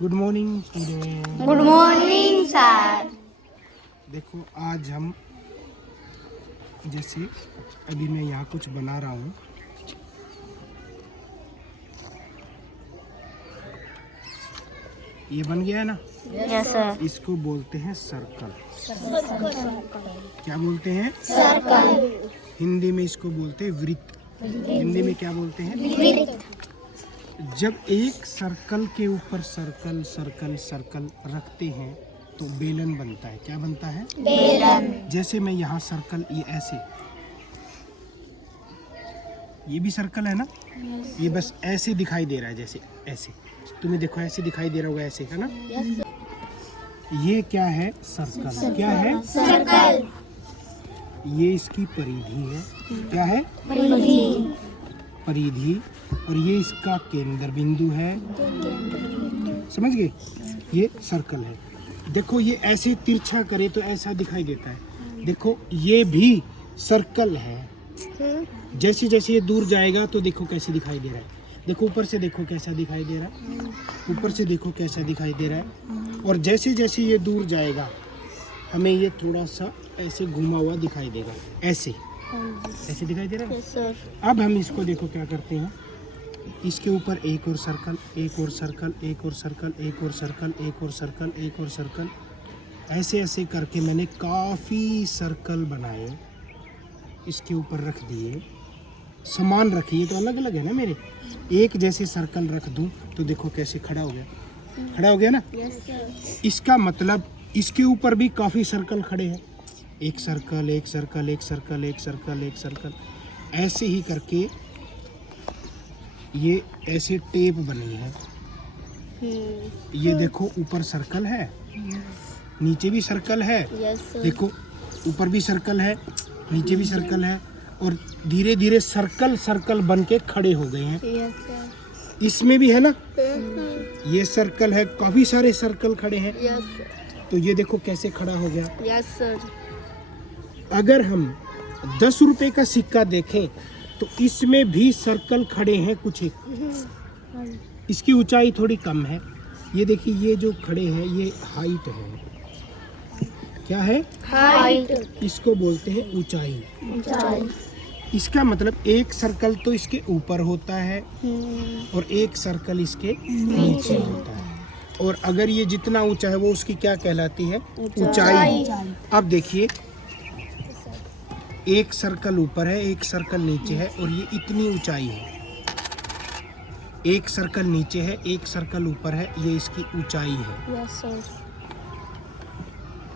Good morning student. Good morning sir. देखो आज हम जैसे अभी मैं यहाँ कुछ बना रहा हूँ। ये बन गया है ना। Yes sir. इसको बोलते हैं सर्कल। क्या बोलते हैं? सर्कल। हिंदी में इसको बोलते हैं वृत्त। हिंदी में क्या बोलते हैं? वृत्त। जब एक सर्कल के ऊपर सर्कल सर्कल सर्कल रखते हैं तो बेलन बनता है। क्या बनता है? बेलन। जैसे मैं यहाँ सर्कल, ये ऐसे, ये भी सर्कल है ना। ये बस ऐसे दिखाई दे रहा है, जैसे ऐसे तुम्हें देखो ऐसे दिखाई दे रहा होगा, ऐसे है ना। ये क्या है? सर्कल। क्या है? सर्कल। ये इसकी परिधि है। क्या है? परिधि। परिधि। और ये इसका केंद्र बिंदु है। समझ गए? ये सर्कल है। देखो ये ऐसे तिरछा करे तो ऐसा दिखाई देता है। देखो ये भी सर्कल है। जैसे जैसे ये दूर जाएगा तो देखो कैसे दिखाई दे रहा है। देखो ऊपर से देखो कैसा दिखाई दे रहा है। ऊपर से देखो कैसा दिखाई दे रहा है। और जैसे जैसे ये दूर जाएगा हमें ये थोड़ा सा ऐसे घुमा हुआ दिखाई देगा। ऐसे ऐसे दिखाई दे रहा है। सर। अब हम इसको देखो क्या करते हैं। इसके ऊपर एक और सर्कल, एक और सर्कल, एक और सर्कल, एक और सर्कल, एक और सर्कल, एक और सर्कल, ऐसे ऐसे करके मैंने काफ़ी सर्कल बनाए। इसके ऊपर रख दिए, समान रखिए तो अलग अलग है ना मेरे। एक जैसे सर्कल रख दूं तो देखो कैसे खड़ा हो गया। खड़ा हो गया ना। Yes sir. इसका मतलब इसके ऊपर भी काफ़ी सर्कल खड़े हैं। एक सर्कल, एक सर्कल, एक सर्कल, एक सर्कल, एक सर्कल, ऐसे ही करके ये ऐसे टेप बनी है। ये देखो ऊपर सर्कल है, नीचे भी सर्कल है। Yes sir. देखो ऊपर भी सर्कल है, नीचे भी सर्कल है, और धीरे धीरे सर्कल सर्कल बन के खड़े हो गए हैं। Yes sir. इसमें भी है ना, ये सर्कल है, काफी सारे सर्कल खड़े हैं। Yes sir. तो ये देखो कैसे खड़ा हो गया। Yes sir. अगर हम 10 रुपए का सिक्का देखें तो इसमें भी सर्कल खड़े हैं कुछ एक। इसकी ऊंचाई थोड़ी कम है। ये देखिए ये जो खड़े हैं ये हाइट है। क्या है? हाइट। इसको बोलते हैं ऊंचाई। ऊंचाई। इसका मतलब एक सर्कल तो इसके ऊपर होता है और एक सर्कल इसके नीचे होता है। और अगर ये जितना ऊंचा है वो उसकी क्या कहलाती है? ऊंचाई। अब देखिए एक सर्कल ऊपर है, एक सर्कल नीचे है, और ये इतनी ऊंचाई है। एक सर्कल नीचे है, एक सर्कल ऊपर है, ये इसकी ऊंचाई है। Yes sir.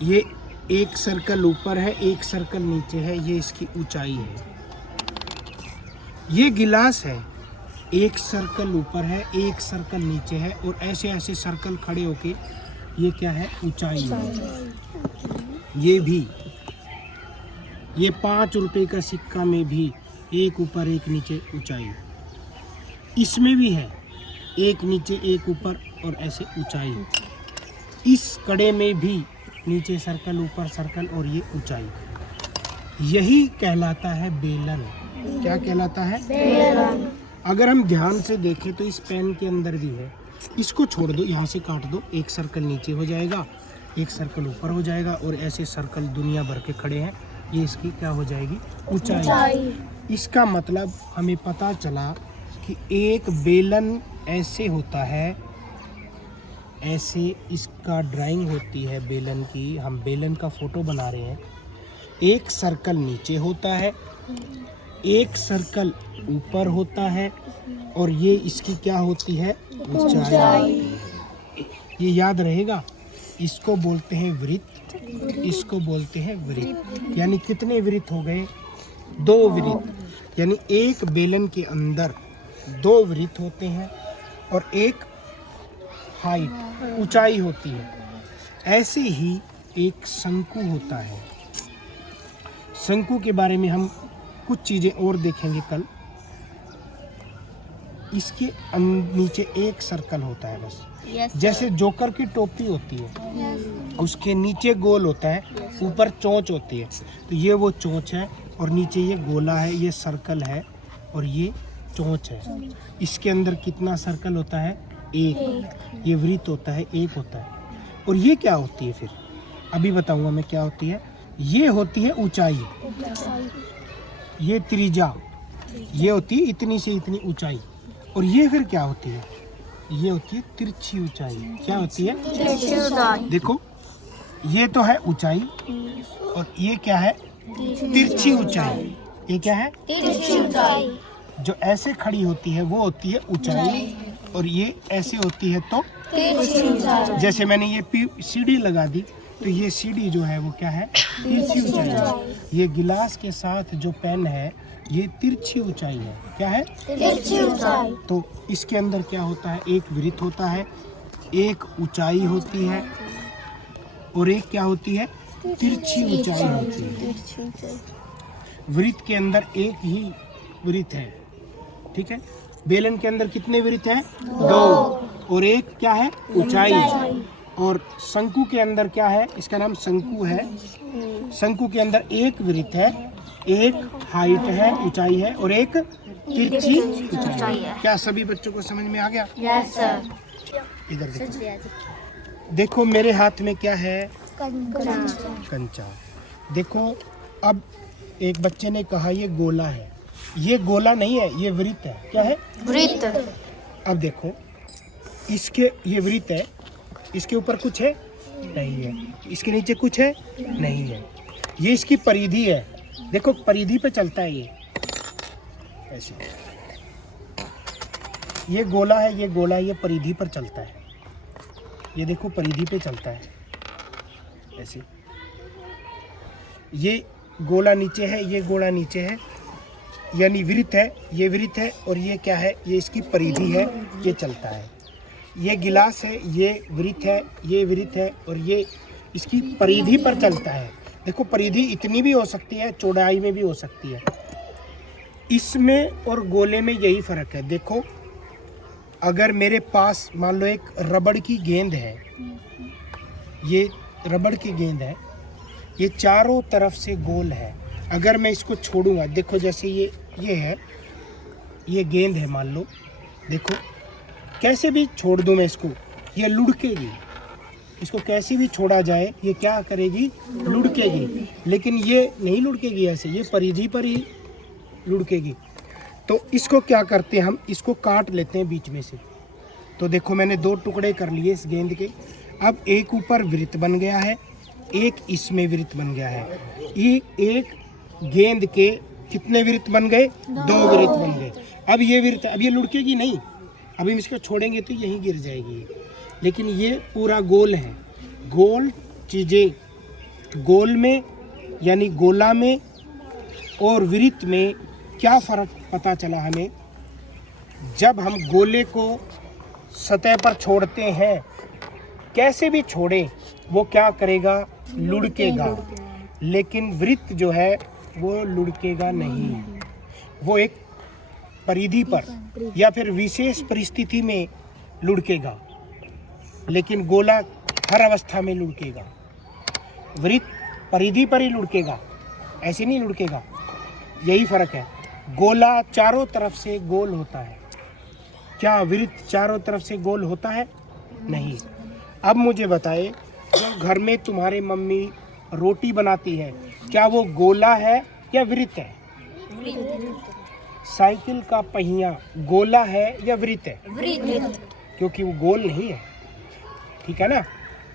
ये एक सर्कल ऊपर है, एक सर्कल नीचे है, ये इसकी ऊंचाई है। ये गिलास है, एक सर्कल ऊपर है, एक सर्कल नीचे है, और ऐसे ऐसे सर्कल खड़े होके ये क्या है? ऊंचाई है। ये भी, ये 5 रुपए का सिक्का में भी एक ऊपर एक नीचे ऊंचाई। इसमें भी है एक नीचे एक ऊपर और ऐसे ऊंचाई। इस कड़े में भी नीचे सर्कल ऊपर सर्कल और ये ऊंचाई। यही कहलाता है बेलन। क्या कहलाता है? बेलन। अगर हम ध्यान से देखें तो इस पेन के अंदर भी है। इसको छोड़ दो, यहाँ से काट दो, एक सर्कल नीचे हो जाएगा, एक सर्कल ऊपर हो जाएगा, और ऐसे सर्कल दुनिया भर के खड़े हैं। ये इसकी क्या हो जाएगी? ऊंचाई। इसका मतलब हमें पता चला कि एक बेलन ऐसे होता है, ऐसे इसका ड्राइंग होती है बेलन की। हम बेलन का फोटो बना रहे हैं। एक सर्कल नीचे होता है, एक सर्कल ऊपर होता है, और ये इसकी क्या होती है? ऊंचाई। ये याद रहेगा। इसको बोलते हैं वृत्त, इसको बोलते हैं वृत्त। यानी कितने वृत्त हो गए? 2 वृत्त। यानी एक बेलन के अंदर 2 वृत्त होते हैं और एक हाइट ऊंचाई होती है। ऐसे ही एक शंकु होता है। शंकु के बारे में हम कुछ चीज़ें और देखेंगे कल। इसके नीचे एक सर्कल होता है बस। जैसे जोकर की टोपी होती है, उसके नीचे गोल होता है, ऊपर चोंच होती है। तो ये वो चोंच है, और नीचे ये गोला है, ये सर्कल है, और ये चोंच है। इसके अंदर कितना सर्कल होता है? एक। ये वृत्त होता है, एक होता है। और ये क्या होती है फिर, अभी बताऊंगा मैं क्या होती है। ये होती है ऊंचाई, ये त्रिज्या, ये होती है इतनी से इतनी ऊंचाई। और ये फिर क्या होती है, ये होती है तिरछी ऊंचाई। क्या होती है, देखो ये तो है ऊंचाई, और ये क्या है, तिरछी ऊंचाई। ये क्या है, जो ऐसे खड़ी होती है वो होती है ऊंचाई, और ये ऐसे होती है तो जैसे मैंने ये सीढ़ी लगा दी, तो ये सीढ़ी जो है वो क्या है, तिरछी ऊंचाई है। ये गिलास के साथ जो पेन है ये तिरछी ऊंचाई है। क्या है, तो इसके अंदर क्या होता है, एक वृत्त होता है, एक ऊंचाई होती है, और एक क्या होती है, तिरछी ऊंचाई होती है। वृत्त के अंदर एक ही वृत्त है, ठीक है। बेलन के अंदर कितने वृत्त हैं, 2, और एक क्या है, ऊंचाई। और शंकु के अंदर क्या है, इसका नाम शंकु है। शंकु के अंदर एक वृत्त है, एक हाइट है, ऊंचाई है, और एक तिरछी ऊंचाई है। क्या सभी बच्चों को समझ में आ गया? Yes sir. इधर देखो मेरे हाथ में क्या है, कंचा। देखो अब एक बच्चे ने कहा ये गोला है, ये गोला नहीं है, ये वृत्त है। क्या है, वृत्त। अब देखो इसके, ये वृत्त है, इसके ऊपर कुछ है, नहीं है, इसके नीचे कुछ है, नहीं है, ये इसकी परिधि है। देखो परिधि पे चलता है ये ऐसे, ये गोला है, ये गोला, ये परिधि पर चलता है। ये देखो परिधि पे चलता है ऐसे, ये गोला नीचे है, ये गोला नीचे है, यानी वृत्त है, ये वृत्त है, और ये क्या है, ये इसकी परिधि है, ये चलता है। ये गिलास है, ये वृत्त है, ये वृत्त है, और ये इसकी परिधि पर चलता है। देखो परिधि इतनी भी हो सकती है, चौड़ाई में भी हो सकती है। इसमें और गोले में यही फर्क है। देखो अगर मेरे पास मान लो एक रबड़ की गेंद है, ये रबड़ की गेंद है, ये चारों तरफ से गोल है। अगर मैं इसको छोड़ूंगा, देखो जैसे ये है, ये गेंद है मान लो, देखो कैसे भी छोड़ दूं मैं इसको, ये लुढ़केगी। इसको कैसे भी छोड़ा जाए, ये क्या करेगी, लुढ़केगी। लेकिन ये नहीं लुढ़केगी ऐसे, ये परिधि पर ही लुढ़केगी। तो इसको क्या करते हैं हम, इसको काट लेते हैं बीच में से। तो देखो मैंने 2 टुकड़े कर लिए इस गेंद के। अब एक ऊपर वृत्त बन गया है, एक इसमें वृत्त बन गया है। एक गेंद के कितने वृत्त बन गए, 2 वृत्त बन गए। अब ये वृत्त, अब ये लुढ़केगी नहीं, अभी हम इसको छोड़ेंगे तो यहीं गिर जाएगी। लेकिन ये पूरा गोल है। गोल चीज़ें गोल में यानी गोला में और वृत्त में क्या फ़र्क पता चला हमें, जब हम गोले को सतह पर छोड़ते हैं, कैसे भी छोड़ें वो क्या करेगा, लुढ़केगा। लेकिन वृत्त जो है वो लुढ़केगा नहीं, वो एक परिधि पर या फिर विशेष परिस्थिति में लुढ़केगा, लेकिन गोला हर अवस्था में लुढ़केगा। वृत्त परिधि पर ही लुढ़केगा, ऐसे नहीं लुढ़केगा। यही फर्क है। गोला चारों तरफ से गोल होता है, क्या वृत्त चारों तरफ से गोल होता है, नहीं। अब मुझे बताए, जो घर में तुम्हारी मम्मी रोटी बनाती है, क्या वो गोला है या वृत्त है? साइकिल का पहिया गोला है या वृत्त है? वृत्त। क्योंकि वो गोल नहीं है, ठीक है ना।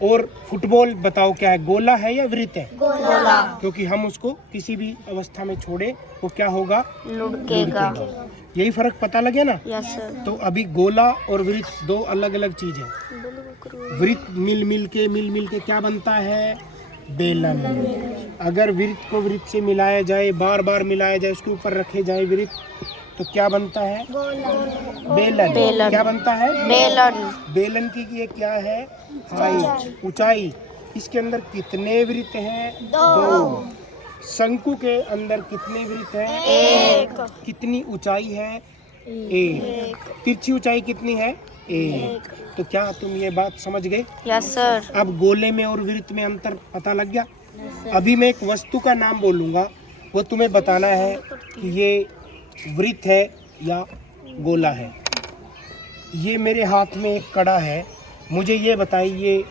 और फुटबॉल बताओ क्या है, गोला है या वृत्त है? गोला। क्योंकि हम उसको किसी भी अवस्था में छोड़े वो क्या होगा, लुढ़केगा। यही फर्क पता लगे ना। Yes sir. तो अभी गोला और वृत्त 2 अलग अलग चीज है। वृत्त मिल मिल के क्या बनता है, बेलन। अगर वृत्त को वृत्त से मिलाया जाए, बार बार मिलाया जाए, उसके ऊपर रखे जाए वृत्त, तो क्या बनता है, बेलन। क्या बनता है, बेलन। बेलन की ये क्या है, हाइट, ऊंचाई। इसके अंदर कितने वृत्त हैं, 2। शंकु के अंदर कितने वृत्त हैं, 1। कितनी ऊंचाई है, 1। तिरछी ऊंचाई कितनी है, 1। तो क्या तुम ये बात समझ गए? Yes sir. अब गोले में और वृत्त में अंतर पता लग गया। अभी मैं एक वस्तु का नाम बोलूँगा, वो तुम्हें बताना है कि ये वृत्त है या गोला है। ये मेरे हाथ में एक कड़ा है, मुझे ये बताइए ये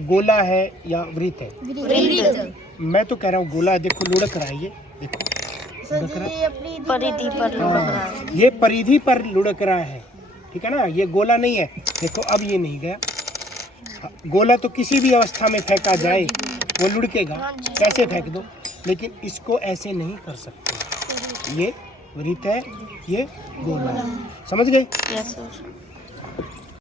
गोला है या वृत्त है? वृत्त। मैं तो कह रहा हूँ गोला है। देखो लुढ़क रहा है, ये देखो लुढ़क रहा है। परिधि पर लुढ़क रहा है। ये परिधि पर लुढ़क रहा है, ठीक है ना, ये गोला नहीं है। देखो अब ये नहीं गया। गोला तो किसी भी अवस्था में फेंका जाए वो लुढ़केगा, कैसे फेंक दो, लेकिन इसको ऐसे नहीं कर सकते। ये वृत्त है, ये गोला है, समझ गए? Yes sir.